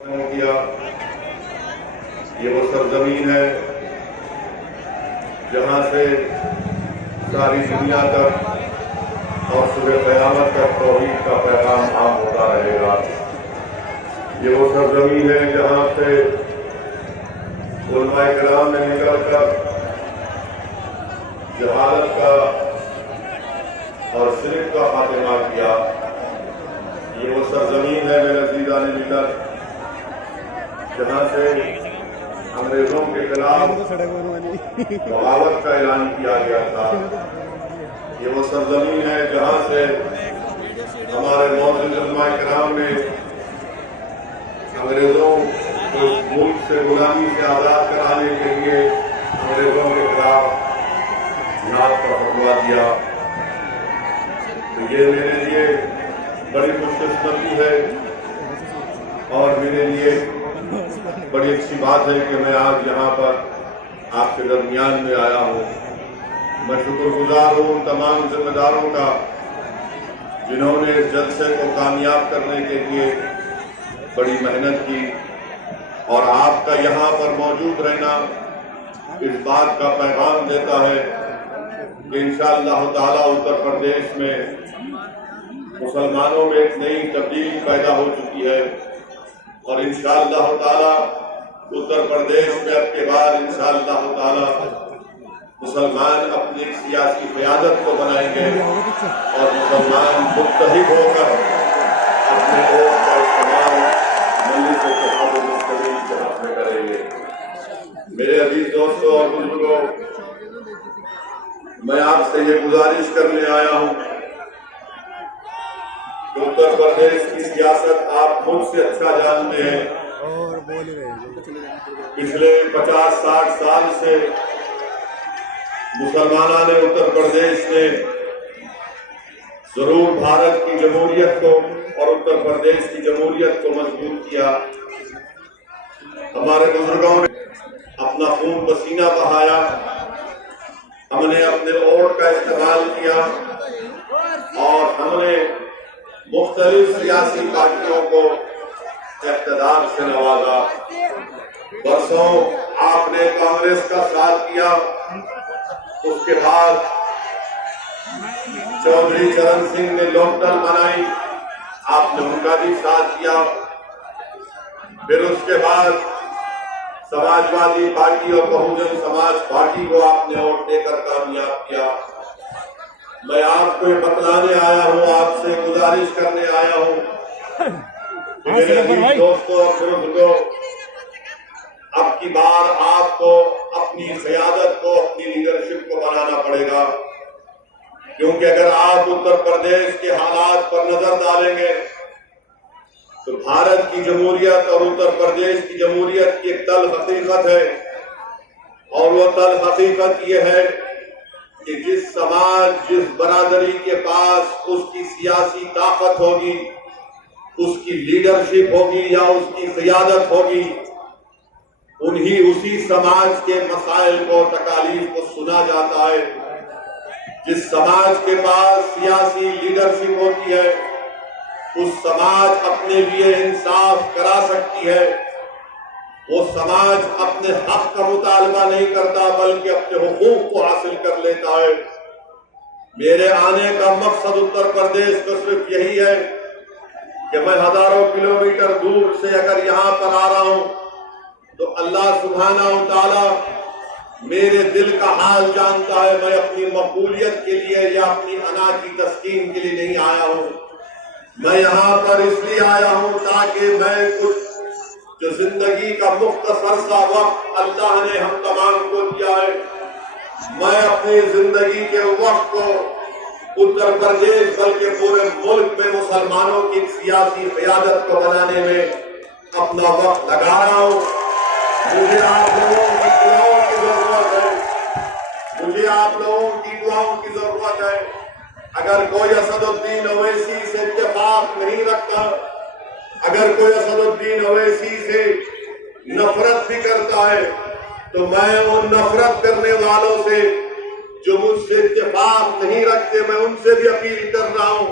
کیا یہ وہ سرزمین ہے جہاں سے ساری دنیا تک اور صبح قیامت تک توحید کا پیغام عام ہوتا رہے گا۔ یہ وہ سرزمین ہے جہاں سے علماء کرام نے نکل کر جہالت کا اور شرک کا خاتمہ کیا۔ یہ وہ سرزمین ہے میرے عزیزان ملت جہاں سے انگریزوں کے خلاف بغاوت کا اعلان کیا گیا تھا۔ یہ وہ سرزمین ہے جہاں سے ہمارے معزز علماء کرام نے انگریزوں کو ملک سے غلامی سے آزاد کرانے کے لیے انگریزوں کے خلاف جہاد کا فتویٰ دیا۔ تو یہ میرے لیے بڑی خوش قسمتی ہے اور میرے لیے بڑی اچھی بات ہے کہ میں آج یہاں پر آپ کے درمیان میں آیا ہوں۔ میں شکر گزار ہوں ان تمام ذمہ داروں کا جنہوں نے اس جلسے کو کامیاب کرنے کے لیے بڑی محنت کی، اور آپ کا یہاں پر موجود رہنا اس بات کا پیغام دیتا ہے کہ انشاءاللہ تعالی اتر پردیش میں مسلمانوں میں ایک نئی تبدیلی پیدا ہو چکی ہے، اور انشاءاللہ تعالی اتر پردیش میں اب کے بعد انشاءاللہ تعالی مسلمان اپنی سیاسی قیادت کو بنائیں گے اور مسلمان متحد ہو کر اپنے ووٹ کا استعمال ملک اتحاد المسلمین کے حق میں کریں گے۔ میرے عزیز دوستوں اور بزرگوں، میں آپ سے یہ گزارش کرنے آیا ہوں کہ اتر پردیش کی سیاست آپ خود سے اچھا جانتے ہیں۔ پچھلے 50-60 سال سے مسلمانوں نے اتر پردیش میں ضرور بھارت کی جمہوریت کو اور اتر پردیش کی جمہوریت کو مضبوط کیا۔ ہمارے بزرگوں نے اپنا خون پسینہ بہایا، ہم نے اپنے ووٹ کا استعمال کیا اور ہم نے مختلف سیاسی پارٹیوں کو اقتدار سے نوازا۔ برسوں آپ نے کانگریس کا ساتھ کیا، اس کے بعد چودھری چرن سنگھ نے لوک دل بنائی، آپ نے ان کا بھی ساتھ کیا۔ پھر اس کے بعد سماجوادی پارٹی اور بہوجن سماج پارٹی کو آپ نے ووٹ دے کر کامیاب کیا۔ میں آپ کو یہ بتلانے آیا ہوں، آپ سے گزارش کرنے آیا ہوں میرے عزیز دوستوں اور بزرگوں، اب کی بار آپ کو اپنی قیادت کو، اپنی لیڈرشپ کو بنانا پڑے گا، کیونکہ اگر آپ اتر پردیش کے حالات پر نظر ڈالیں گے تو بھارت کی جمہوریت اور اتر پردیش کی جمہوریت کی ایک تلخ حقیقت ہے، اور وہ تلخ حقیقت یہ ہے کہ جس سماج، جس برادری کے پاس اس کی سیاسی طاقت ہوگی، اس کی لیڈرشپ ہوگی یا اس کی قیادت ہوگی، اسی سماج کے مسائل کو، تکالیف کو سنا جاتا ہے۔ جس سماج کے پاس سیاسی لیڈرشپ ہوتی ہے اس سماج اپنے لیے انصاف کرا سکتی ہے، وہ سماج اپنے حق کا مطالبہ نہیں کرتا بلکہ اپنے حقوق کو حاصل کر لیتا ہے۔ میرے آنے کا مقصد اتر پردیش کا صرف یہی ہے کہ میں ہزاروں کلومیٹر دور سے اگر یہاں پر آ رہا ہوں تو اللہ سبحانہ و تعالی میرے دل کا حال جانتا ہے۔ میں اپنی مقبولیت کے لیے یا اپنی انا کی تسکین کے لیے نہیں آیا ہوں، میں یہاں پر اس لیے آیا ہوں تاکہ میں کچھ جو زندگی کا مختصر سا وقت اللہ نے ہم تمام کو دیا ہے، میں اپنی زندگی کے وقت کو اتر پردیش بلکہ پورے ملک میں مسلمانوں کی سیاسی قیادت کو بنانے میں اپنا وقت لگا رہا ہوں۔ مجھے آپ لوگوں کی دعاؤں کی ضرورت ہے، مجھے آپ لوگوں کی دعاؤں کی ضرورت ہے۔ اگر کوئی اسد الدین اویسی سے اتفاق نہیں رکھتا، اگر کوئی اسد الدین اویسی سے نفرت بھی کرتا ہے تو میں ان نفرت کرنے والوں سے جو مجھ سے اتفاق نہیں رکھتے، میں ان سے بھی اپیل کر رہا ہوں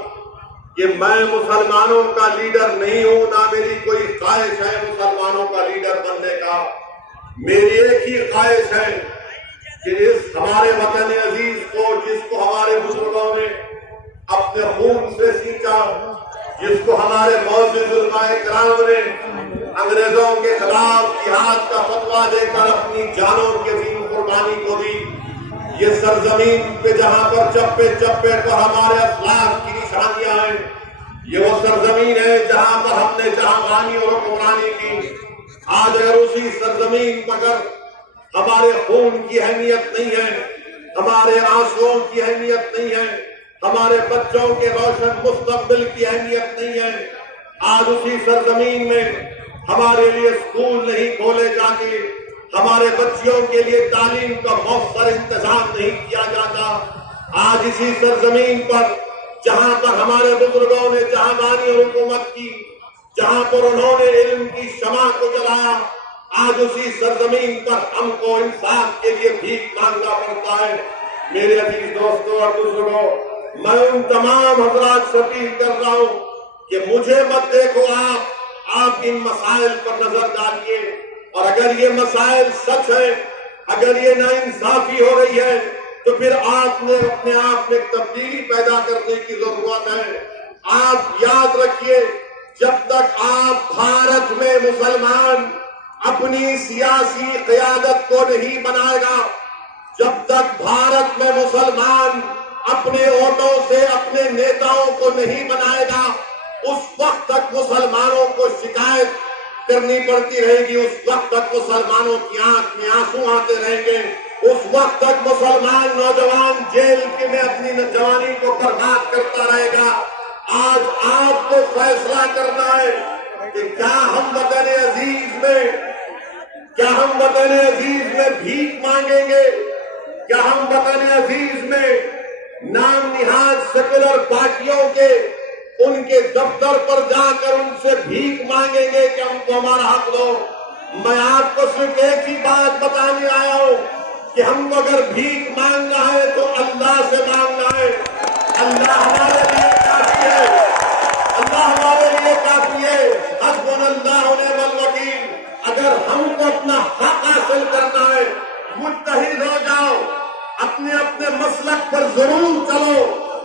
کہ میں مسلمانوں کا لیڈر نہیں ہوں، نہ میری کوئی خواہش ہے مسلمانوں کا لیڈر بننے کا۔ میری ایک ہی خواہش ہے کہ اس ہمارے وطن عزیز کو، جس کو ہمارے بزرگوں نے اپنے خون سے سینچا، جس کو ہمارے معزز علماء کرام نے انگریزوں کے خلاف جہاد کا فتویٰ دے کر اپنی جانوں کی عظیم قربانی کو دی، یہ سرزمین پہ جہاں پر چپے چپے پر ہمارے اسلاف کی نشانیاں ہیں، یہ وہ سرزمین ہے جہاں پر ہم نے جہاں اور حکمرانی کی۔ آج اگر اسی زمین مگر ہمارے خون کی اہمیت نہیں ہے، ہمارے آنسوؤں کی اہمیت نہیں ہے، ہمارے بچوں کے روشن مستقبل کی اہمیت نہیں ہے، آج اسی سرزمین میں ہمارے لیے اسکول نہیں کھولے جاتے، ہمارے بچیوں کے لیے تعلیم کا مؤثر انتظام نہیں کیا جاتا، آج اسی سرزمین پر جہاں پر ہمارے بزرگوں نے جہاں بانی اور حکومت کی، جہاں پر انہوں نے علم کی شمع کو جلایا، آج اسی سرزمین پر ہم کو انصاف کے لیے بھیک مانگنا پڑتا ہے۔ میرے عزیز دوستوں اور بزرگوں، میں ان تمام حضرات سے اپیل کر رہا ہوں کہ مجھے مت دیکھو، آپ ان مسائل پر نظر ڈالیے، اور اگر یہ مسائل سچ ہیں، اگر یہ ناانصافی ہو رہی ہے، تو پھر آپ نے اپنے آپ میں تبدیلی پیدا کرنے کی ضرورت ہے۔ آپ یاد رکھیے، جب تک آپ بھارت میں مسلمان اپنی سیاسی قیادت کو نہیں بنائے گا، جب تک بھارت میں مسلمان اپنے ووٹوں سے اپنے نیتاؤں کو نہیں بنائے گا، اس وقت تک مسلمانوں کو شکایت کرنی پڑتی رہے گی، اس وقت تک مسلمانوں کی آنکھ میں آنسو آتے رہیں گے، اس وقت تک مسلمان نوجوان جیل میں اپنی جوانی کو برباد کرتا رہے گا۔ آج آپ کو فیصلہ کرنا ہے کہ کیا ہم وطن عزیز میں بھیک مانگیں گے، کیا ہم وطن عزیز میں نام نہاد سیکولر پارٹیوں کے ان کے دفتر پر جا کر ان سے بھیک مانگیں گے کہ ہم کو ہمارا حق دو؟ میں آپ کو صرف ایک ہی بات بتانے آیا ہوں کہ ہم کو اگر بھیک مانگنا ہے تو اللہ سے مانگنا ہے۔ اللہ ہمارے لیے کافی ہے، اللہ ہمارے لیے کافی ہے، حسبنا اللہ ونعم الوکیل۔ اگر ہم کو اپنا حق حاصل کرنا ہے، متحد ہو جاؤ، اپنے اپنے مسلک پر ضرور چلو،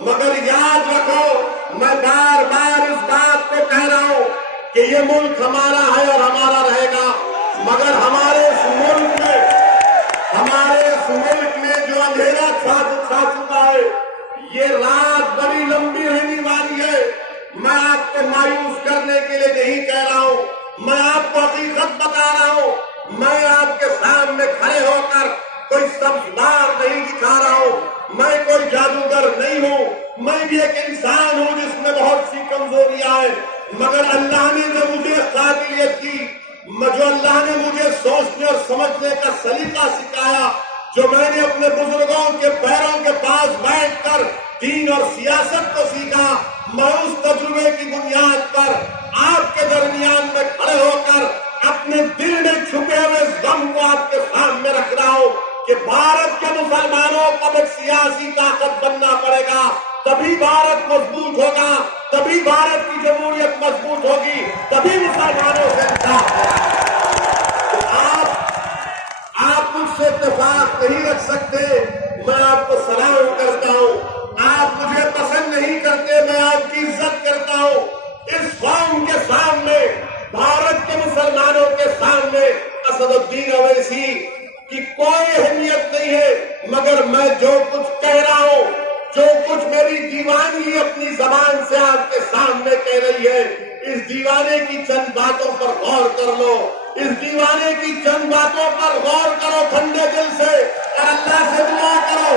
مگر یاد رکھو، میں بار بار اس بات کو کہہ رہا ہوں کہ یہ ملک ہمارا ہے اور ہمارا رہے گا، مگر ہمارے اس ملک میں جو اندھیرا چھا چکا ہے، یہ رات بڑی لمبی رہنے والی ہے۔ میں آپ کو مایوس کرنے کے لیے نہیں کہہ رہا ہوں، میں آپ کو حقیقت بتا رہا ہوں۔ میں آپ کے سامنے کھڑے ہو کر کوئی سبزدار نہیں دکھا رہا ہوں، میں کوئی جادوگر نہیں ہوں، میں بھی ایک انسان ہوں جس میں بہت سی کمزوریاں ہیں، مگر اللہ نے جو مجھے قابلیت دی، جو اللہ نے مجھے سوچنے اور سمجھنے کا سلیقہ سکھایا، جو میں نے اپنے بزرگوں کے پیروں کے پاس بیٹھ کر دین اور سیاست کو سیکھا، میں اس تجربے کی بنیاد پر آپ کے درمیان میں کھڑے ہو کر اپنے دل میں چھپے ہوئے غم کو آپ کے سامنے رکھ رہا ہوں کہ بھارت کے مسلمانوں کو ایک سیاسی طاقت بننا پڑے گا، تبھی بھارت مضبوط ہوگا، تبھی بھارت کی جمہوریت مضبوط ہوگی، تبھی مسلمانوں سے انصاف ہوگا۔ آپ مجھ سے اتفاق نہیں رکھ سکتے، میں آپ کو سلام کرتا ہوں، آپ مجھے پسند نہیں کرتے، میں آپ کی عزت کرتا ہوں۔ اس قوم کے سامنے، بھارت کے مسلمانوں کے سامنے اسد الدین اویسی کی کوئی اہمیت نہیں ہے، مگر میں جو کچھ کہہ رہا ہوں، جو کچھ میری دیوانی اپنی زبان سے آپ کے سامنے کہہ رہی ہے، اس دیوانے کی چند باتوں پر غور کر لو، اس دیوانے کی چند باتوں پر غور کرو ٹھنڈے دل سے، اور اللہ سے دعا کرو،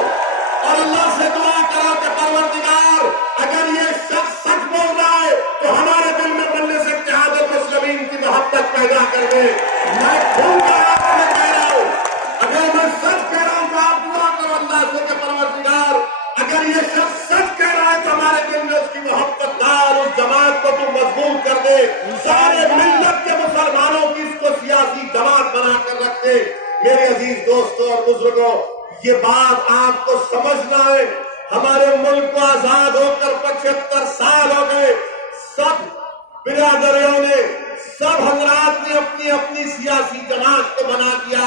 اور اللہ سے دعا کرو کہ پروردگار اگر یہ شخص سچ بول رہا ہے تو ہمارے دل میں بننے سے اتحاد المسلمین کی محبت پیدا کر دے۔ میں کھل کر آپ سے کہہ رہا ہوں، اگر میں سچ کہہ رہا ہوں تو آپ دعا کرو اللہ سے کہ پروردگار اگر یہ شخص سچ کہہ رہا ہے تو ہمارے دل میں اس کی محبت دار اس جماعت کو تو مضبوط کر دے، سارے ملت کے مسلمانوں کی اس کو سیاسی جماعت بنا کر رکھ دے۔ میرے عزیز دوستوں اور بزرگوں، یہ بات آپ کو سمجھنا ہے، ہمارے ملک کو آزاد ہو کر 75 سال ہو گئے. سب برادریوں نے، سب حضرات نے اپنی اپنی سیاسی جماعت کو بنا دیا،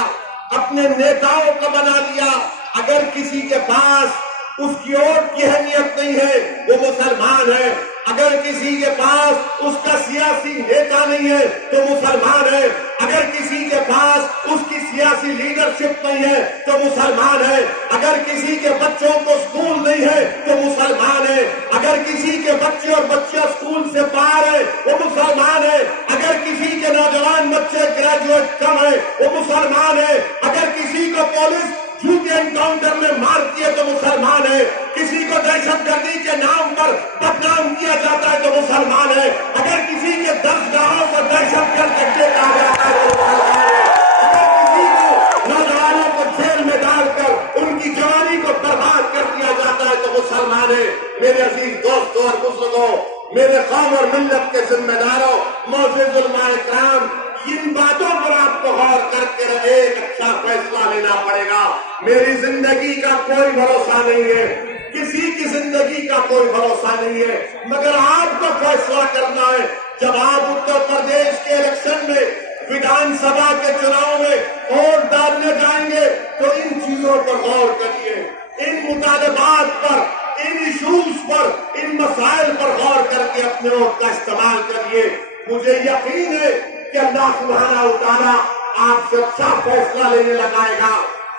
اپنے نیتاؤں کو بنا دیا. اگر کسی کے پاس اس کی ووٹ کی اہمیت نہیں ہے وہ مسلمان ہے. اگر کسی کے پاس اس کا سیاسی نیتا نہیں ہے تو مسلمان ہے. اگر کسی کے پاس اس کی سیاسی لیڈرشپ نہیں ہے تو مسلمان ہے. اگر کسی کے بچوں کو اسکول نہیں ہے تو مسلمان ہے. اگر کسی کے بچے اور بچیاں اسکول سے باہر ہیں وہ مسلمان ہے. اگر کسی کے نوجوان بچے گریجویٹ کم ہیں وہ مسلمان ہے. اگر کسی کو پولیس جھوٹے انکاؤنٹر میں مارتی ہے تو مسلمان ہے. کسی کو دہشت گردی کے نام پر بدنام کیا جاتا ہے تو مسلمان ہے. اگر کسی کے 10 گاہوں کو دہشت گرد اڈے کہا جاتا ہے تو مسلمان ہے. اگر کسی کو نوجوانوں کو جیل میں ڈال کر ان کی جوانی کو برباد کر دیا جاتا ہے تو مسلمان ہے. میرے عزیز دوستوں اور بزرگوں، میرے قوم اور ملت کے ذمہ داروں، معزز علماء کرام، ان باتوں پر آپ کو غور کر کے ایک اچھا فیصلہ لینا پڑے گا. میری زندگی کا کوئی بھروسہ نہیں ہے، کسی کی زندگی کا کوئی بھروسہ نہیں ہے، مگر آپ کو فیصلہ کرنا ہے. جب آپ اتر پردیش کے الیکشن میں، ویدھان سبھا کے چناؤ میں ووٹ ڈالنے جائیں گے تو ان چیزوں پر غور کریے، ان مطالبات پر، ان ایشوز پر، ان مسائل پر غور کر کے اپنے ووٹ کا استعمال کریے. مجھے یقین ہے کہ اللہ سبحانہ و تعالیٰ آپ سے اچھا فیصلہ لینے لگائے گا.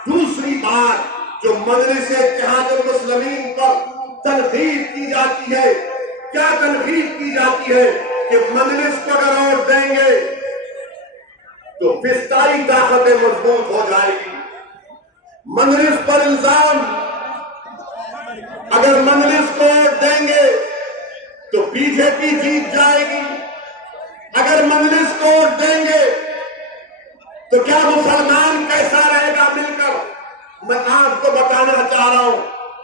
دوسری بات جو مجلس اتحاد المسلمین پر تنقید کی جاتی ہے، کیا تنقید کی جاتی ہے کہ مجلس کو اگر ووٹ دیں گے تو فسطائی طاقتیں مضبوط ہو جائے گی. مجلس پر الزام، اگر مجلس کو ووٹ دیں گے تو بی جے پی جیت جائے گی. اگر مجلس کو ووٹ دیں گے تو کیا مسلمان کیسا رہے گا مل کر؟ میں آپ کو بتانا چاہ رہا ہوں،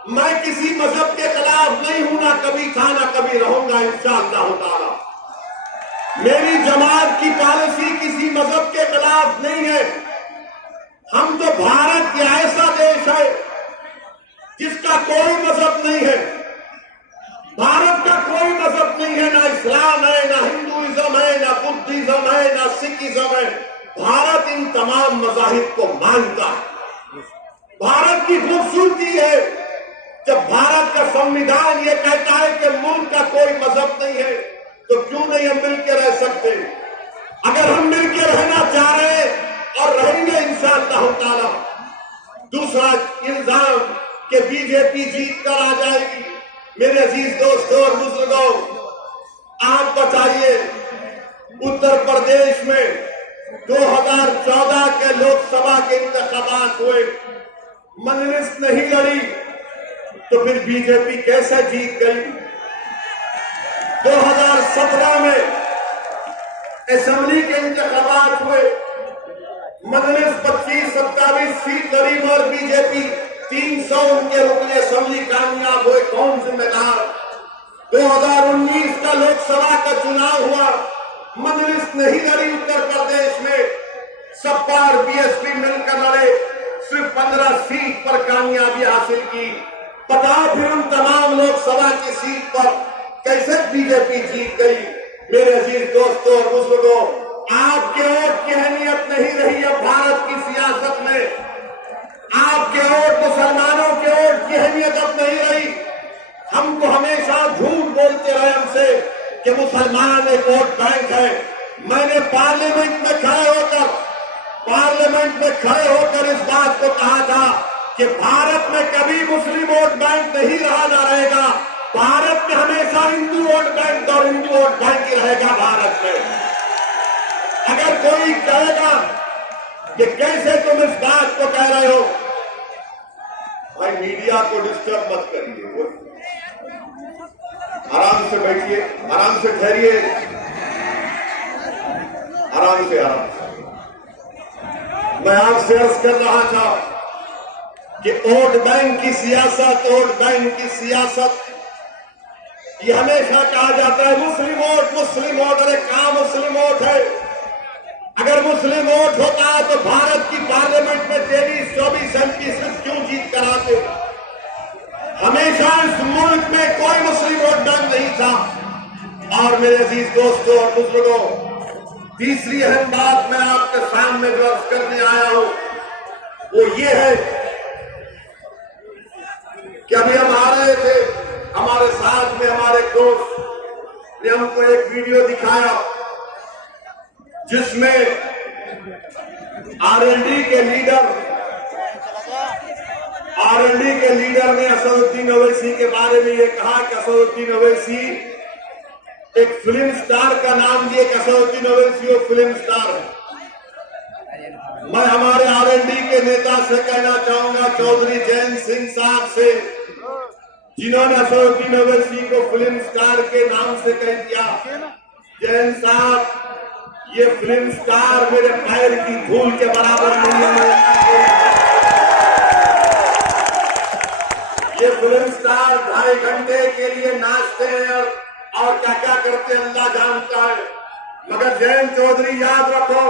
میں کسی مذہب کے خلاف نہیں ہوں، نہ کبھی تھا نہ کبھی رہوں گا انشاءاللہ تعالی. میری جماعت کی پالیسی کسی مذہب کے خلاف نہیں ہے. ہم تو بھارت یہ ایسا دیش ہے جس کا کوئی مذہب نہیں ہے. بھارت کا کوئی مذہب نہیں ہے، نہ اسلام ہے، نہ ہندوازم ہے، نہ بدھزم ہے، نہ سکھزم ہے. بھارت ان تمام مذاہب کو مانتا ہے. بھارت کی خوبصورتی ہے جب بھارت کا سنویدھان یہ کہتا ہے کہ ملک کا کوئی مذہب نہیں ہے تو کیوں نہیں ہم مل کے رہ سکتے؟ اگر ہم مل کے رہنا چاہ رہے ہیں اور رہیں گے انشاءاللہ تعالی. دوسرا الزام کہ بی جے پی جیت کر آ جائے گی. میرے عزیز دوستوں اور بزرگوں، آپ بتائیے اتر پردیش میں 2014 کے لوک سبھا کے انتخابات ہوئے، مجلس نہیں لڑی تو پھر بی جے پی کیسے جیت گئی؟ 2017 میں اسمبلی کے انتخابات ہوئے، مجلس 25-27 سیٹ لڑی اور بی جے پی 300 ان کے رکن اسمبلی کامیاب ہوئے. کون ذمہ دار؟ 2019 کا لوک سبھا کا چناؤ ہوا، مجلس نہیں لڑی اتر پردیش میں، سپا اور بی ایس پی مل کر لڑے، صرف 15 سیٹ پر کامیابی حاصل کی. بتاؤ پھر ان تمام لوک سبھا کی سیٹ پر کیسے بی جے پی جیت گئی؟ میرے عزیز دوستوں اور بزرگوں، آپ کے ووٹ کی اہمیت نہیں رہی اب بھارت کی سیاست میں. آپ کے ووٹ، مسلمانوں کے ووٹ کی اہمیت اب نہیں رہی. ہم کو ہمیشہ جھوٹ بولتے رہے ہم سے کہ مسلمان ایک ووٹ بینک ہے. میں نے پارلیمنٹ میں کھڑے ہو کر اس بات کو کہا تھا کہ بھارت میں کبھی مسلم ووٹ بینک نہیں رہا، نہ رہے گا. بھارت میں ہمیشہ ہندو ووٹ بینک اور ہندو ووٹ بینک ہی رہے گا بھارت میں. اگر کوئی کہے گا کہ کیسے تم اس بات کو کہہ رہے ہو، بھائی میڈیا کو ڈسٹرب مت کریے، آرام سے بیٹھیے، آرام سے ٹھہریے، آرام سے. میں آپ سے عرض کر رہا تھا کہ ووٹ بینک کی سیاست، ووٹ بینک کی سیاست، یہ ہمیشہ کہا جاتا ہے مسلم ووٹ، ارے کہاں مسلم ووٹ ہے؟ اگر مسلم ووٹ ہوتا ہے تو بھارت کی پارلیمنٹ میں 23-24 MP صرف کیوں جیت کر آتے؟ ہمیشہ اس ملک میں کوئی مسلم ووٹ بینک نہیں تھا. اور میرے عزیز دوستوں اور بزرگوں، تیسری اہم بات میں آپ کے سامنے جو عرض کرنے آیا ہوں وہ یہ ہے کہ ابھی ہم آ رہے تھے، ہمارے ساتھ میں ہمارے دوست نے ہم کو ایک ویڈیو دکھایا جس میں RLD کے لیڈر نے اسد الدین اویسی کے بارے میں یہ کہا کہ اسد الدین اویسی ایک فلم سٹار کا نام دیے کہ اسد الدین اویسی وہ فلم سٹار ہے. میں ہمارے RLD کے نیتا سے کہنا چاہوں گا، چودھری جین سنگھ صاحب سے، جنہوں نے اسد الدین اویسی کو فلم سٹار کے نام سے کہہ دیا، جین صاحب یہ فلم سٹار میرے پیر کی دھول کے برابر نہیں ہے. یہ فلم سٹار 2.5 گھنٹے کے لیے ناچتے ہیں اور کیا کیا کرتے ہیں اللہ جانتا ہے. مگر جین چودھری یاد رکھو،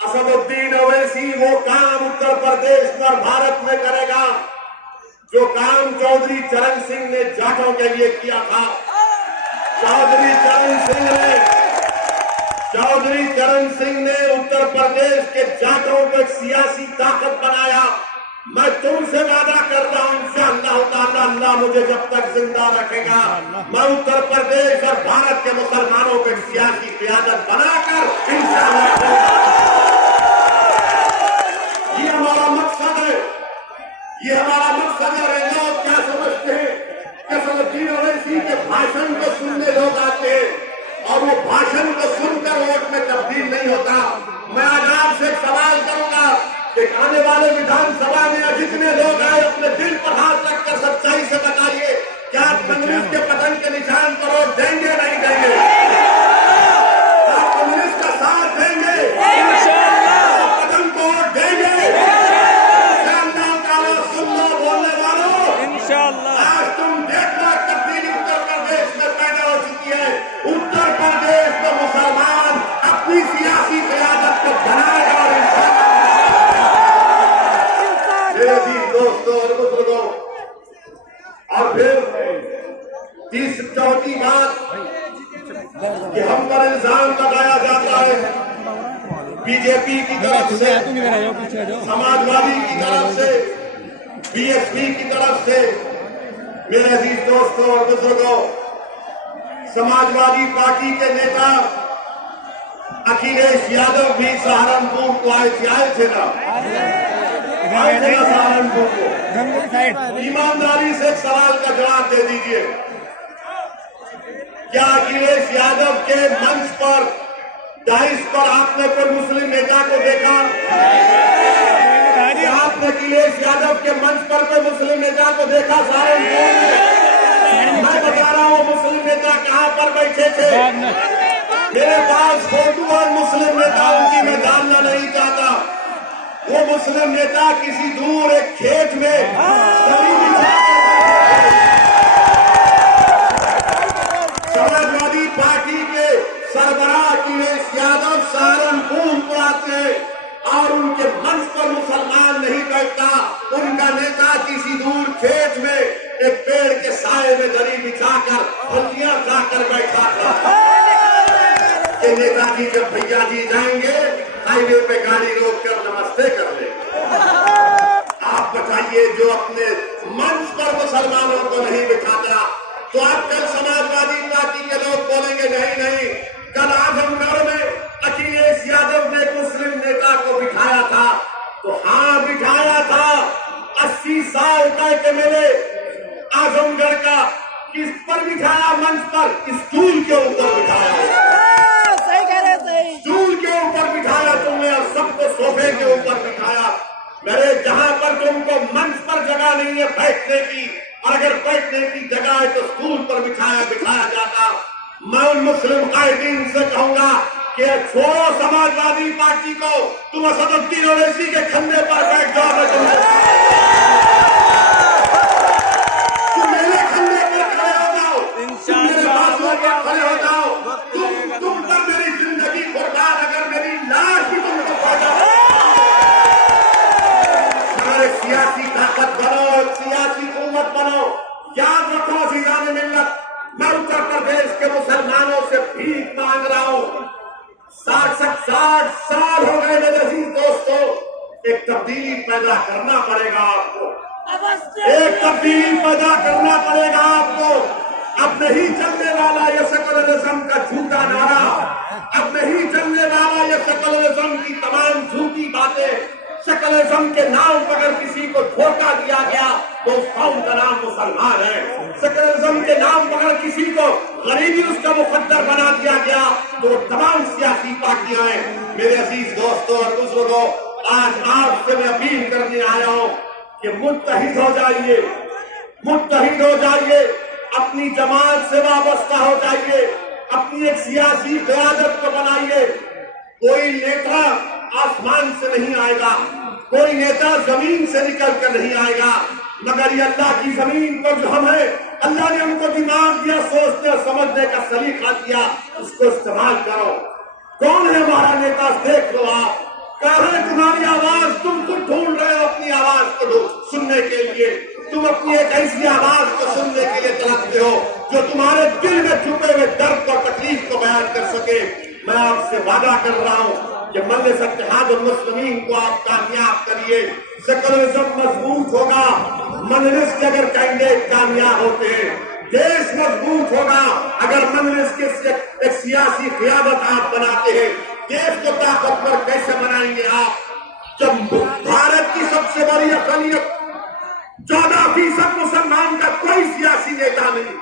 اسد الدین اویسی وہ کام اتر پردیش اور بھارت میں کرے گا جو کام چودھری چرن سنگھ نے جاٹوں کے لیے کیا تھا. چودھری چرن سنگھ نے اتر پردیش کے جاٹوں کو ایک سیاسی طاقت بنایا. میں تم سے وعدہ کرتا ہوں انشاءاللہ تعالی اللہ مجھے جب تک زندہ رکھے گا، میں اتر پردیش اور بھارت کے مسلمانوں کو ایک سیاسی قیادت بنا کر انشاءاللہ یہ ہمارا مقصد ہے. یہ ہمارا مقصد ہے. لوگ کیا سمجھتے ہیں کہ اسد الدین اویسی کے بھاشن کو سننے لوگ آتے ہیں اور وہ بھاشن کو سن کر ووٹ میں تبدیل نہیں ہوتا. میں آج آپ سے ایک سوال کروں گا کہ آنے والے ودھان سبھا میں جتنے لوگ آئے اپنے دل پر ہاتھ رکھ کر سچائی سے بتائیے کیا آپ کمیونسٹ کے پتن کے نشان پر ووٹ دیں گے نہیں دیں گے؟ آپ کمیونسٹ کا ساتھ دیں گے؟ پتن کو ووٹ دیں گے؟ اللہ تعالیٰ سن لو بولنے والوں، آج تم دیکھنا تبدیلی اتر پردیش میں پیدا ہو چکی ہے. اتر پردیش میں مسلمان اپنی سیاسی قیادت کو بنائے گا. دوستوں اور بزرگوں، اور پھر چوتھی بات کہ ہم پر الزام لگایا جاتا ہے بی جے پی کی طرف سے، سماجوادی کی طرف سے، BSP کی طرف سے. میرے عزیز دوستوں اور بزرگوں، سماجوادی پارٹی کے نیتا اکھلیش یادو بھی سہارنپور کو آئے تھے نا، سہارنپور کو. ایمانداری سے ایک سوال کا جواب دے دیجئے، کیا اکھلیش یادو کے منچ پر ڈائس پر آپ نے کوئی مسلم نیتا کو دیکھا؟ کیا آپ نے اکھلیش یادو کے منچ پر کوئی مسلم نیتا کو دیکھا سہارنپور میں؟ میں بتا رہا ہوں مسلم نیتا کہاں پر بیٹھے تھے. میرے پاس فوٹو اور مسلم نیتا ان کی میں جاننا نہیں چاہتا. وہ مسلم نیتا کسی دور ایک کھیت میں سماجوادی پارٹی کے سربراہ اکھلیش یادو سہارنپور کو آتے اور ان کے منچ پر مسلمان نہیں بیٹھتا. ان کا نیتا کسی دور کھیت میں ایک پیڑ کے سائے میں دری بچھا کر پھلیاں کھا کر بیٹھا تھا کہ نیتا جی جب بھیا جی جائیں گے ہائی وے پہ گاڑی روک کر نمستے کر لیں. آپ بتائیے جو اپنے منچ پر مسلمانوں کو نہیں بٹھاتا تو آپ کل سماجوادی پارٹی کے لوگ بولیں گے نہیں. کل اعظم گڑھ میں اکھلیش یادو نے ایک مسلم نیتا کو بٹھایا تھا تو ہاں بٹھایا تھا. 80 سال کے ملے اعظم گڑھ کا کس پر بٹھایا؟ منچ پر اسٹول کے اوپر بٹھایا. اسٹول کے اوپر بٹھایا تم نے اور سب کو صوفے کے اوپر بٹھایا. میرے جہاں پر تم کو منچ پر جگہ نہیں ہے بیٹھنے کی، اور اگر بیٹھنے کی جگہ ہے تو اسٹول پر بٹھایا جاتا. میں ان مسلم قائدین سے کہوں گا کہ چھوڑو سماجوادی پارٹی کو، تم اسد الدین اویسی کے کھندے پر بیٹھ جاؤ. میں تم میرے کھندے پر کھڑے ہو جاؤ، تم میرے بازو پر کھڑے ہو جاؤ. تم پر میری زندگی قربان، اگر میری لاش بھی تم کو پڑ جاؤ. ہمارے سیاسی طاقت بنو، سیاسی قوت بنو. سال ہو گئے میرے عزیز دوستو، ایک تبدیلی پیدا کرنا پڑے گا آپ کو، ایک تبدیلی پیدا کرنا پڑے گا آپ کو۔ اب نہیں چلنے والا یہ سیکولرزم کا جھوٹا نعرہ، اب نہیں چلنے والا یہ سیکولرزم کی تمام جھوٹی باتیں۔ سیکولرزم کے نام پر اگر کسی کو دھوکہ دیا گیا تو اس قوم کا نام مسلمان ہے۔ سیکولرزم کے نام پر اگر کسی کو غریبی اس کا مقدر بنا دیا گیا تو وہ تمام سیاسی پارٹیاں ہیں۔ میرے عزیز دوستوں اور بزرگوں، آج آپ سے میں اپیل کرنے آیا ہوں کہ متحد ہو جائیے، متحد ہو جائیے، اپنی جماعت سے وابستہ ہو جائیے، اپنی ایک سیاسی قیادت کو بنائیے۔ کوئی نیتا آسمان سے نہیں آئے گا، کوئی نیتا زمین سے نکل کر نہیں آئے گا، مگر یہ اللہ کی زمین پر جو ہم ہیں، اللہ نے ہم کو دماغ دیا، سوچنے اور سمجھنے کا سلیقہ دیا، اس کو استعمال کرو۔ کون ہے ہمارا نیتا؟ دیکھ لو آپ، کہاں ہے تمہاری آواز؟ تم ڈھونڈ رہے ہو اپنی آواز کو سننے کے لیے، تم اپنی ایک ایسی آواز کو سننے کے لیے تڑپتے ہو جو تمہارے دل میں چھپے ہوئے درد اور تکلیف کو بیان کر سکے۔ میں آپ سے وعدہ کر رہا ہوں کہ مجلس اتحاد المسلمین کو آپ کامیاب کریے، سیکولرزم مضبوط ہوگا، مجلس کے اگر کینڈیڈیٹ کامیاب ہوتے ہیں، دیش مضبوط ہوگا اگر مجلس کے ایک سیاسی قیادت آپ بناتے ہیں۔ دیش کو طاقتور کیسے بنائیں گے آپ؟ جب بھارت کی سب سے بڑی اقلیت 14% مسلمان کا کوئی سیاسی نیتا نہیں،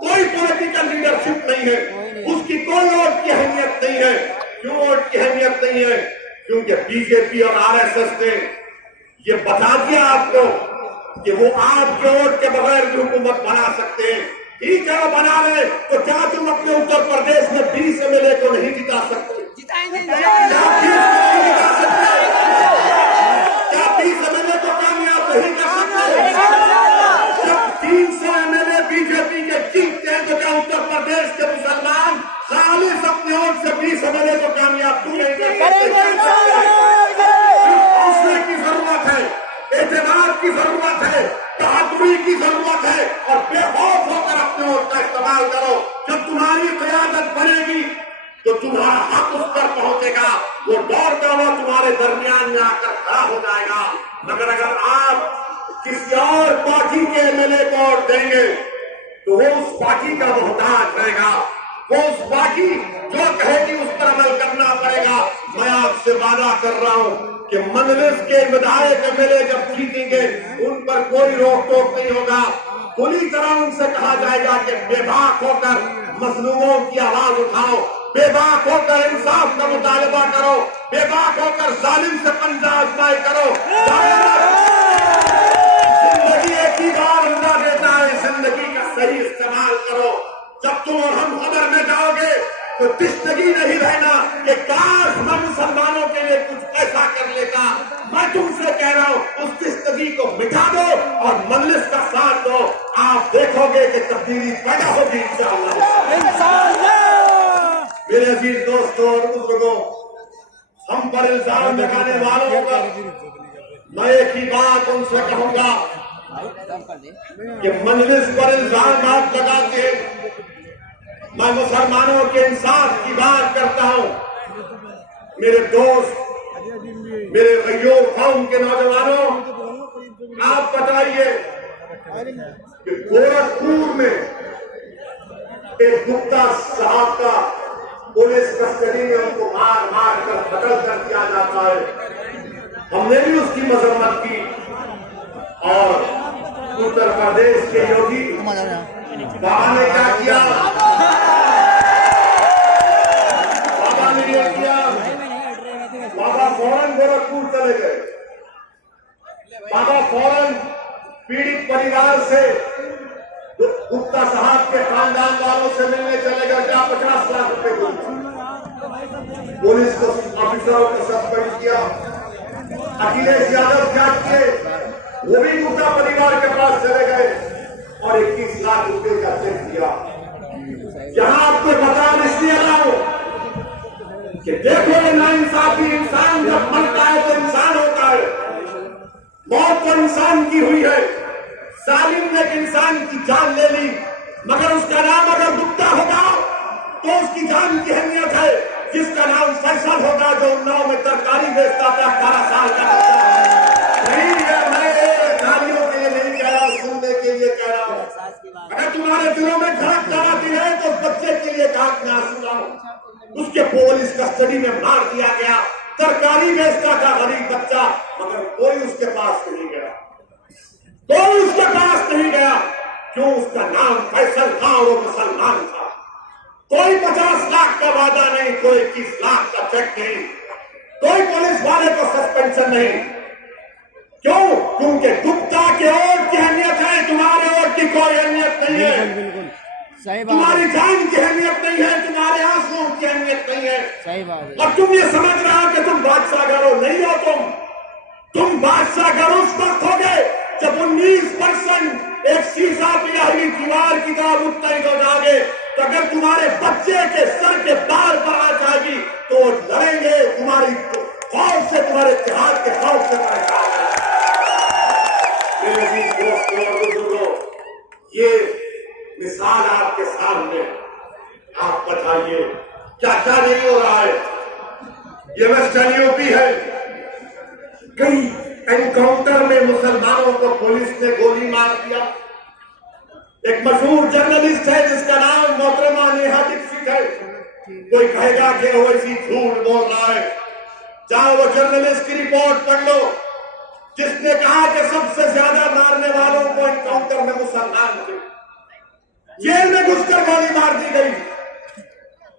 کوئی پولیٹیکل لیڈرشپ نہیں ہے، اس کی کوئی ووٹ کی اہمیت نہیں ہے۔ کیوں ووٹ کی اہمیت نہیں ہے؟ کیونکہ بی جے پی اور RSS نے یہ بتا دیا آپ کو کہ وہ آپ کے ووٹ کے بغیر بھی حکومت بنا سکتے ہیں۔ ٹھیک ہے، وہ بنا لیں، تو کیا تم اپنے اتر پردیش میں 20 MLA کو نہیں جتا سکتے؟ کیا 20 MLA کو کامیاب نہیں کر سکتے؟ جب 300 MLA بی جے پی کے جیتتے ہیں تو کیا اتر پردیش کے مسلمان خالص اپنے ووٹ سے 20 MLA کو کامیاب کیوں نہیں کر سکتے؟ حوصلے کی ضرورت ہے، اعتماد کی ضرورت ہے، بہادری کی ضرورت ہے، اور بے خوف ہو کر اپنے ووٹ کا استعمال کرو۔ جب تمہاری قیادت بنے گی تو تمہارا حق اس پر پہنچے گا، وہ دوڑتا ہوا تمہارے درمیان میں آ کر کھڑا ہو جائے گا۔ مگر اگر آپ کسی اور پارٹی کے MLA کو ووٹ دیں گے تو وہ اس پارٹی کا محتاج رہے گا، وہ اس پارٹی جو کہے گی اس پر عمل کرنا پڑے گا۔ میں آپ سے وعدہ کر رہا ہوں کہ مجلس کے ودھائک MLA جب جیتیں گے ان پر کوئی روک ٹوک نہیں ہوگا، کھلی طرح ان سے کہا جائے گا کہ بے باک ہو کر مظلوموں کی آواز اٹھاؤ، بے باک ہو کر انصاف کا مطالبہ کرو، بے باک ہو کر ظالم سے پنجہ آزمائی کرو۔ زندگی ایک ہی بار اللہ دیتا ہے، زندگی کا صحیح استعمال کرو۔ جب تم اور ہم قبر میں جاؤ گے تو تشنگی نہیں رہنا کہ کاش میں مسلمانوں کے لیے کچھ ایسا کر لیتا۔ میں تم سے کہہ رہا ہوں اس تشنگی کو مٹا دو اور مجلس کا ساتھ دو، آپ دیکھو گے کہ تبدیلی پیدا ہوگی انشاءاللہ۔ میرے عزیز دوستوں اور بزرگوں، ہم پر الزام لگانے والوں پر میں ایک ہی بات ان سے کہوں گا کہ مجلس پر الزامات لگاتے ہیں، میں مسلمانوں کے انصاف کی بات کرتا ہوں۔ میرے دوست، میرے غیور قوم کے نوجوانوں، آپ بتائیے کہ گورکھپور میں ایک گپتا صاحب کا پولیس کسٹڈی میں ان کو مار مار کر قتل کر دیا جاتا ہے۔ ہم نے بھی اس کی مذمت کی، اور اتر پردیش کے یوگی بابا نے کیا کیا؟ بابا نے یہ کیا، بابا فوراً گورکھپور چلے گئے، بابا فوراً پیڑت پریوار سے گپتا صاحب کے خاندان والوں سے ملنے چلے گئے، کیا 50 لاکھ روپے دے، پولیس کو آفیسروں کو سسپینڈ کیا۔ اکھلیش یادو کیا کیے، وہ بھی گپتا پریوار کے پاس چلے گئے اور 21 لاکھ روپے کا چیک دیا۔ یہاں آپ کو بتا اس لیے رہا ہوں کہ دیکھو نا انصافی انسان جب مرتا ہے تو انسان ہوتا ہے، موت تو انسان کی ہوئی ہے، ظالم نے ایک انسان کی جان لے لی، مگر اس کا نام اگر گپتا ہوگا تو اس کی جان کی اہمیت ہے۔ جس کا نام فیصل ہوگا جو 9 دیا گیا، ترکاری بیچتا تھا غریب بچہ، مگر کوئی اس کے پاس نہیں گیا، کوئی اس کے پاس نہیں گیا. کیوں؟ اس کا نام فیصل تھا اور وہ مسلمان تھا. کوئی 50 لاکھ کا وعدہ نہیں، کوئی 21 لاکھ کا چیک نہیں، کوئی پولیس والے کو سسپینشن نہیں. کیوں؟ کیونکہ گپتا کے ووٹ کی اہمیت ہے، تمہارے ووٹ کی کوئی اہمیت نہیں ہے. تمہاری جان کی اہمیت نہیں ہے، تمہارے آنسوؤں کی اہمیت نہیں ہے. صحیح بات ہے. اور تم یہ سمجھ رہے ہو کہ تم بادشاہ گر ہو. نہیں ہو. تم بادشاہ گر اس وقت ہو گئے جب 19% ایک سیسا پلائی دیوار کی طرح متحد ہو جاؤ گے. تو اگر تمہارے بچے کے سر کے بال پر آ جائے گی تو وہ لڑیں گے تمہاری خوف سے، تمہارے اتحاد کے خوف سے پریشان ہیں. میرے عزیز دوستوں اور بزرگوں، یہ مثال آپ کے سامنے. آپ بتائیے کیا کیا نہیں ہو رہا ہے. یہ ویسٹرن یو پی ہے. کئی انکاؤنٹر میں مسلمانوں کو پولیس نے گولی مار دیا. ایک مشہور جرنلسٹ ہے جس کا نام محترمہ نیہا دکشت ہے. کوئی کہے گا کہ وہ اسی جھوٹ بول رہا ہے. جاؤ وہ جرنلسٹ کی رپورٹ پڑھ لو جس نے کہا کہ سب سے زیادہ مارنے والوں کو انکاؤنٹر میں مسلمان تھے. جیل میں گھس کر گولی مار دی گئی.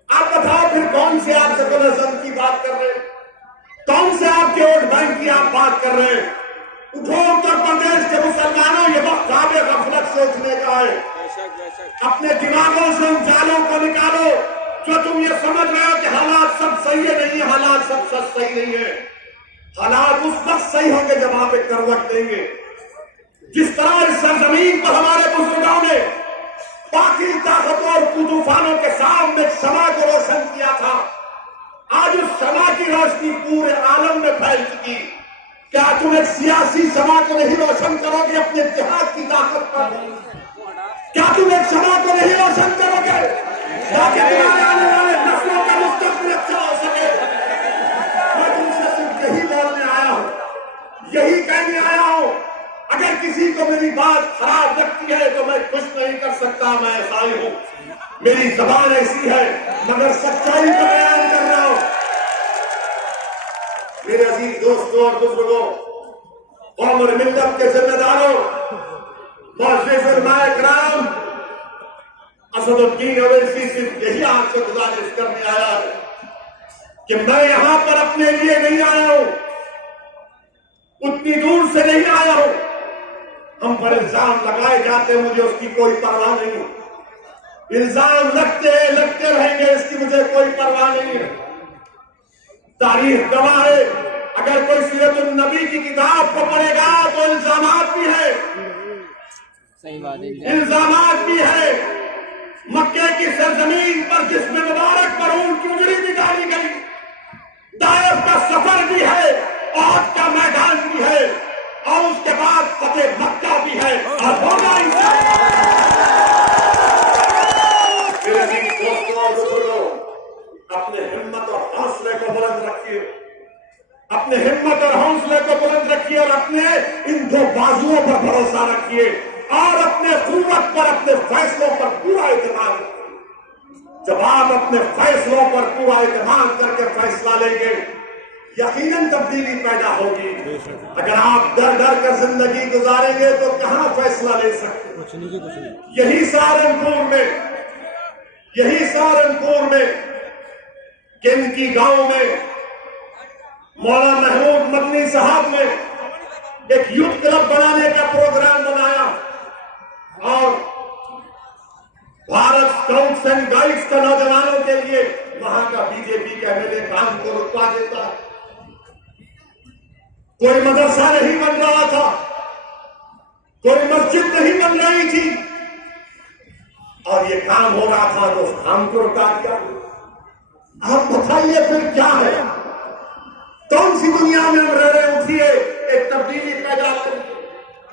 آپ بتاؤ پھر کون سے آپ سیکولرزم کی بات کر رہے ہیں؟ کون سے آپ کے ووٹ بینک کی آپ بات کر رہے ہیں؟ اٹھو اتر پردیش کے مسلمانوں، یہ وقت خواب غفلت سوچنے کا ہے. اپنے دماغوں سے ان جالوں کو نکالو جو تم یہ سمجھ رہے ہو کہ حالات سب صحیح ہے. نہیں ہے، حالات سب صحیح نہیں ہے. حالات اس وقت صحیح ہوں گے جب آپ ایک کروٹ دیں گے. جس طرح اس سرزمین پر ہمارے بزرگوں نے باقی طاقتوں اور طوفانوں کے سامنے ایک شمع کو روشن کیا تھا، آج اس شمع کی روشنی پورے عالم میں پھیل چکی. کیا تم ایک سیاسی شمع کو نہیں روشن کرو گے اپنے اتحاد کی طاقت پر؟ کیا تم ایک شمع کو نہیں روشن کرو گے تاکہ تمہارے آنے والے نسلوں کا مستقبل اچھا ہو سکے؟ میں تم سے صرف یہی بولنے آیا ہوں، یہی کہنے آیا ہوں. اگر کسی کو میری بات خراب لگتی ہے تو میں خوش نہیں کر سکتا. میں عیسائی ہوں، میری زبان ایسی ہے، مگر سچائی کا بیان کر رہا ہوں. میرے عزیز دوستوں اور بزرگوں، قوم اور ملت کے ذمہ داروں، معزز علماء کرام، اسد الدین اویسی صرف یہی آپ سے گزارش کرنے آیا ہے کہ میں یہاں پر اپنے لیے نہیں آیا ہوں، اتنی دور سے نہیں آیا ہوں. ہم پر الزام لگائے جاتے ہیں، مجھے اس کی کوئی پرواہ نہیں. الزام لگتے رہیں گے، اس کی مجھے کوئی پرواہ نہیں ہے. تاریخ گواہ ہے، اگر کوئی سیرت النبی کی کتاب کو پڑھے گا تو الزامات بھی ہے. الزامات بھی ہے. مکے کی سرزمین پر جسم مبارک پر اون کی اجڑی بھی ڈالی گئی. طائف کا سفر بھی ہے، احد کا میدان بھی ہے، اور اس کے بعد فتح مکہ بھی ہے، اور ہوگا انشاءاللہ. میرے عزیز دوستوں اور بزرگوں، اپنے ہمت اور حوصلے کو بلند رکھیے، اپنے ہمت اور حوصلے کو بلند رکھیے، اور اپنے ان دو بازوؤں پر بھروسہ رکھیے، اور اپنے قوت پر، اپنے فیصلوں پر پورا اعتماد رکھیے. جب آپ اپنے فیصلوں پر پورا اعتماد کر کے فیصلہ لیں گے، یقیناً تبدیلی پیدا ہوگی. اگر آپ ڈر ڈر کر زندگی گزاریں گے تو کہاں فیصلہ لے سکتے؟ یہی سہارنپور میں کن کی گاؤں میں مولانا محمود مدنی صاحب نے ایک یوتھ کلب بنانے کا پروگرام بنایا، اور بھارت اسکاؤٹس اینڈ گائیڈس کا نوجوانوں کے لیے وہاں کا بی جے پی کا ایم ایل اے کام کو رکوا دیتا ہے. کوئی مدرسہ نہیں بن رہا تھا، کوئی مسجد نہیں بن رہی تھی، اور یہ کام ہو رہا تھا تو اس کام کو رکا دیا. آپ بتائیے پھر کیا ہے؟ کون سی دنیا میں ہم رہ رہے؟ اٹھیے، ایک تبدیلی پیدا کریے.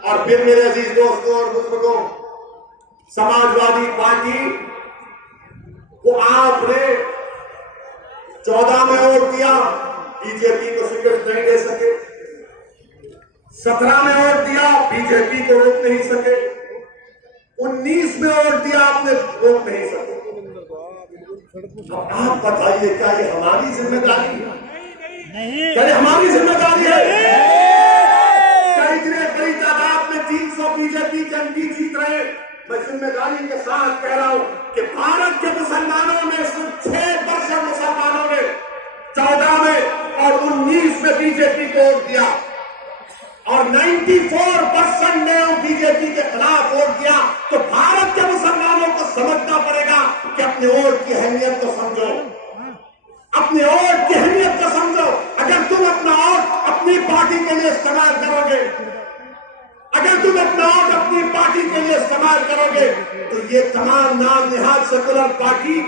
اور پھر میرے عزیز دوستوں اور بزرگوں، سماجوادی پارٹی کو آپ نے 14 میں ووٹ دیا، بی جے پی کو شکست نہیں دے سکے. 17 میں ووٹ دیا، بی جے پی کو روک نہیں سکے. 19 میں ووٹ دیا، آپ نے روک نہیں سکے. اب آپ بتائیے کیا یہ ہماری ذمہ داری ہے؟ کیا یہ ہماری ذمہ داری ہے؟ کیا اتنے بڑی تعداد میں 300 بی جے پی کے ایم پی جیت رہے؟ میں ذمہ داری کے ساتھ کہہ رہا ہوں کہ بھارت کے مسلمانوں میں صرف 6% مسلمانوں نے 14 میں اور 19 میں بی جے پی کو ووٹ دیا، اور 94% نے بی جے پی کے خلاف ووٹ دیا. تو بھارت کے مسلمانوں کو سمجھنا پڑے گا کہ اپنے ووٹ کی اہمیت کو سمجھو، اپنے ووٹ کی اہمیت کو سمجھو. اگر تم اپنا ووٹ اپنی پارٹی کے لیے استعمال کرو گے، اگر تم اپنا ووٹ اپنی پارٹی کے لیے استعمال کرو گے، تو یہ تمام نام نہاد سیکولر پارٹی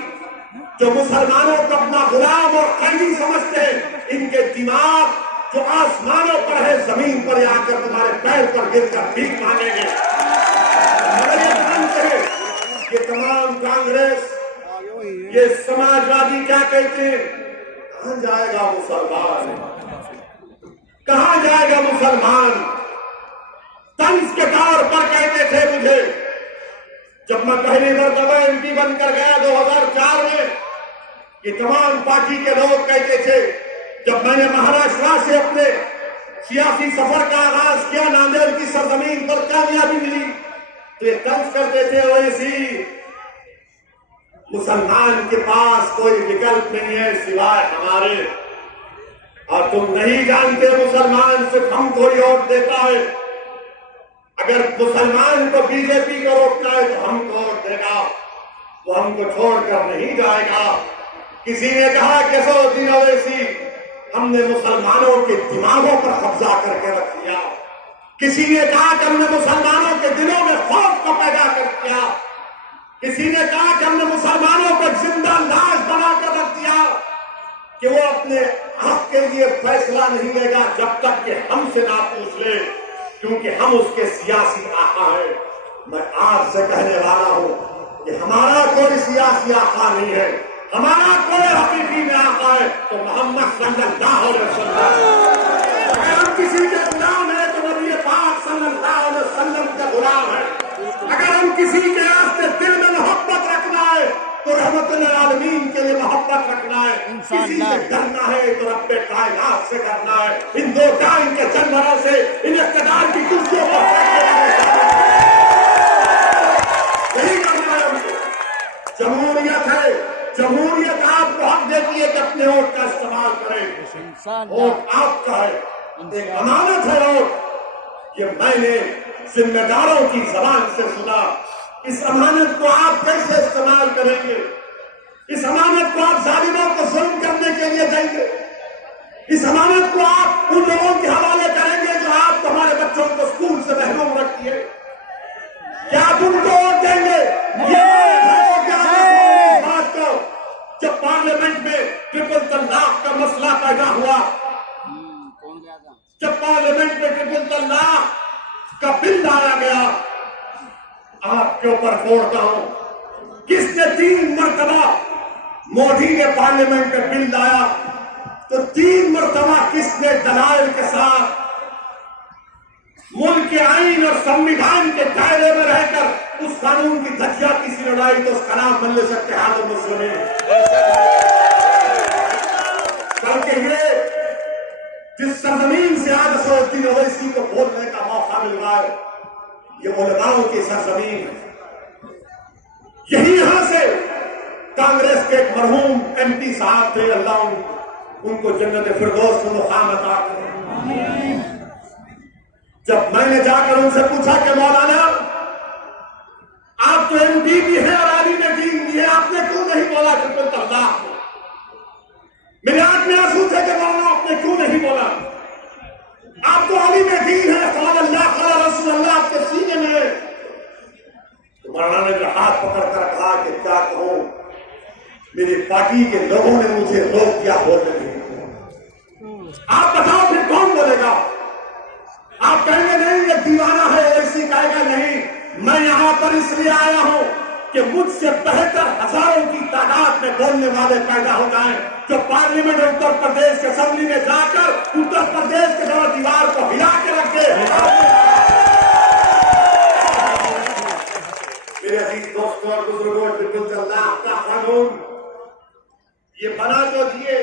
جو مسلمانوں کو اپنا غلام اور قیدی سمجھتے ہیں، ان کے دماغ جو آسمانوں پر ہے زمین پر آ کر تمہارے پیر پر گر کر بھیک مانگیں گے. مگر یہ جانتے ہیں یہ تمام کانگریس، یہ سماجوادی کیا کہتے ہیں؟ کہاں جائے گا مسلمان؟ کہاں جائے گا مسلمان؟ طنز کے طور پر کہتے تھے مجھے جب میں پہلی مرتبہ ایم پی بن کر گیا 2004 میں. یہ تمام پارٹی کے لوگ کہتے تھے، جب میں نے مہاراشٹر سے اپنے سیاسی سفر کا آغاز کیا، ناندیڑ کی سرزمین پر کامیابی ملی، تو یہ طنز کرتے تھے اویسی مسلمان کے پاس کوئی وکلپ نہیں ہے سوائے ہمارے، اور تم نہیں جانتے مسلمان صرف ہم کو ہی ووٹ دیتا ہے. اگر مسلمان کو بی جے پی کو روکنا ہے تو ہم کو ووٹ دے گا، وہ ہم کو چھوڑ کر نہیں جائے گا. کسی نے کہا کہ الدین اویسی ہم نے مسلمانوں کے دماغوں پر قبضہ کر کے رکھ دیا. کسی نے کہا کہ ہم نے مسلمانوں کے دلوں میں خوف کو پیدا کر دیا. کسی نے کہا کہ ہم نے مسلمانوں کو زندہ لاش بنا کر رکھ دیا کہ وہ اپنے حق کے لیے فیصلہ نہیں لے گا جب تک کہ ہم سے نہ پوچھ لے، کیونکہ ہم اس کے سیاسی آقا ہیں. میں آج سے کہنے والا ہوں کہ ہمارا کوئی سیاسی آقا نہیں ہے، ہمارا کوئی حقیقی میں آقا ہے تو محمد صلی اللہ علیہ وسلم. اگر ہم کسی کے غلام ہیں تو نبی پاک صلی اللہ علیہ وسلم کے غلام ہیں. اگر ہم کسی کے واسطے دل میں محبت رکھنا ہے تو رحمت للعالمین کے لیے محبت رکھنا ہے. کسی سے ڈرنا ہے تو رب کائنات سے ڈرنا ہے. ان دو ٹائم کے جانوروں سے، ان اقتدار کی کرسیوں پر یہی کرنا ہے. ہم کو جمہوریت ہے، جمہوریت آپ کو حق دیتی ہے کہ اپنے ووٹ کا استعمال کریں. ووٹ آپ کا ہے، ایک امانت ہے ووٹ. یہ میں نے ذمہ داروں کی زبان سے سنا. اس امانت کو آپ کیسے استعمال کریں گے؟ اس امانت کو آپ ظالموں کو ظلم کرنے کے لیے دیں گے؟ اس امانت کو آپ ان لوگوں کے حوالے کریں گے جو آپ ہمارے بچوں کو اسکول سے محروم رکھتی ہے؟ کیا آپ ان کو ووٹ دیں گے؟ جب پارلیمنٹ میں ٹرپل طلاق کا مسئلہ پیدا ہوا، جب پارلیمنٹ میں ٹرپل طلاق کا بل لایا گیا، آپ کے اوپر چھوڑتا ہوں، کس نے 3 مرتبہ مودی نے پارلیمنٹ میں بل لایا تو 3 مرتبہ کس نے دلائل کے ساتھ ملک کے آئین اور سمویدھان کے دائرے میں رہ کر اس قانون کی دھجیاں کسی لڑائی تو اس کا نام مجلس اتحاد المسلمین. بلکہ یہ جس سرزمین سے آج الدین اویسی کو بولنے کا موقع مل رہا ہے، یہ علماؤں کی سرزمین ہے. یہی یہاں سے کانگریس کے ایک مرحوم ایم پی صاحب تھے، اللہ ان کو جنت فردوس میں مقام عطا کرے. جب میں نے جا کر ان سے پوچھا کہ مولانا آپ تو ایم پی بھی ہیں اور عالم دین بھی ہیں، آپ نے کیوں نہیں بولا ٹرپل طلاق؟ میرے آنکھ میں آنسو تھے کہ مولانا آپ نے کیوں نہیں بولا؟ آپ تو عالم دین ہیں، قال اللہ قال رسول اللہ آپ کے سینے میں ہے. تو مولانا نے میرا ہاتھ پکڑ کر کہا کہ کیا کہوں، میری پارٹی کے لوگوں نے مجھے روک دیا بولنے کے لیے. آپ بتاؤ پھر کون بولے گا؟ آپ کہیں گے نہیں یہ دیوانہ ہے، ایسی کہے گا نہیں. میں یہاں پر اس لیے آیا ہوں کہ مجھ سے بہتر ہزاروں کی تعداد میں بولنے والے پیدا ہو جائیں جو پارلیمنٹ اتر پردیش کے اسمبلی میں جا کر اتر پردیش کے دیوار کو ہلا کے رکھے. میرے عزیز دوستوں اور بزرگوں، ٹرپل طلاق کا قانون یہ بنا تو دیے،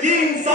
300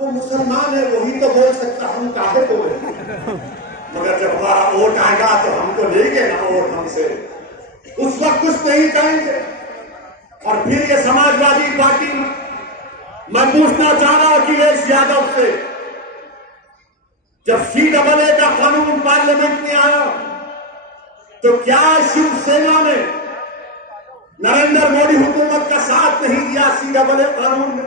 وہ مسلمان ہے وہی تو بول سکتا، ہم کاہے بولے؟ مگر جب ہمارا ووٹ آئے گا تو ہم تو لیں گے نا ووٹ ہم سے، اس وقت کچھ نہیں کہیں گے۔ اور پھر یہ سماجوادی پارٹی، میں پوچھنا چاہ رہا ہوں اکھلیش یادو سے، جب CAA کا قانون پارلیمنٹ میں آیا تو کیا شیو سینا نے نریندر مودی حکومت کا ساتھ نہیں دیا CAA قانون میں؟